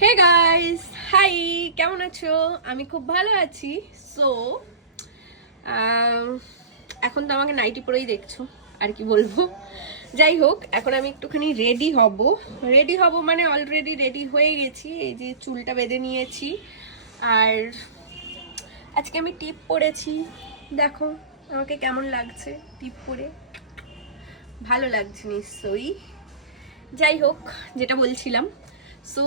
Hey guys, high, কেমন আছো? আমি খুব ভালো আছি। সো এখন তো আমাকে নাইটি পরেই দেখছো, আর কি বলবো। যাই হোক, এখন আমি একটুখানি রেডি হব মানে অলরেডি রেডি হয়ে গেছি। এই যে চুলটা বেঁধে নিয়েছি, আর আজকে আমি টিপ পরেছি। দেখো আমাকে কেমন লাগছে টিপ পরে, ভালো লাগছে নিশ্চয়ই। যাই হোক, যেটা বলছিলাম, সো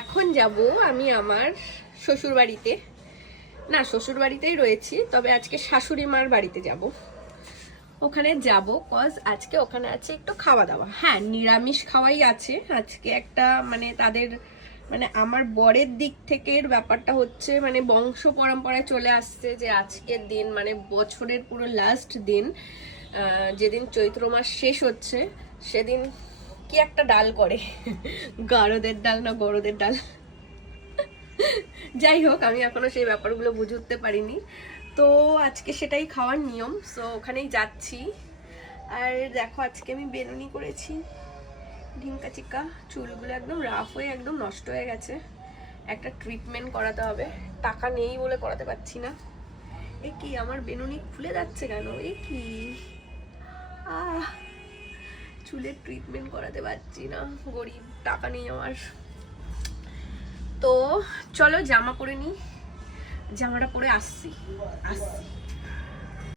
এখন যাব আমি আমার শ্বশুর বাড়িতে। না, শ্বশুর বাড়িতেই রয়েছি, তবে আজকে শাশুড়ি মার বাড়িতে যাব। ওখানে যাব কজ আজকে ওখানে আছে একটু খাওয়া দাওয়া। হ্যাঁ, নিরামিষ খাওয়াই আছে আজকে। একটা মানে তাদের মানে আমার বরের দিক থেকে ব্যাপারটা হচ্ছে মানে বংশ পরম্পরায় চলে আসছে যে আজকের দিন মানে বছরের পুরো লাস্ট দিন, যেদিন চৈত্র মাস শেষ হচ্ছে সেদিন কি একটা ডাল করে, গারদের ডাল না গরদের ডাল, যাই হোক আমি এখনো সেই ব্যাপারগুলো বুঝে উঠতে পারিনি। তো আজকে সেটাই খাওয়ার নিয়ম, সো ওখানেই যাচ্ছি। আর দেখো আজকে আমি বেনুনি করেছি, ঢিঙ্কা চিক্কা, চুলগুলো একদম রাফ হয়ে একদম নষ্ট হয়ে গেছে। একটা ট্রিটমেন্ট করাতে হবে, টাকা নেই বলে করাতে পারছি না। এ কি, আমার বেনুনি খুলে যাচ্ছে কেন? এ কি, চুলের ট্রিটমেন্ট করাতে পারছি না, গরিব, টাকা নেই আমার। তো চলো জামা পরে নি, জামাটা পরে আসছি।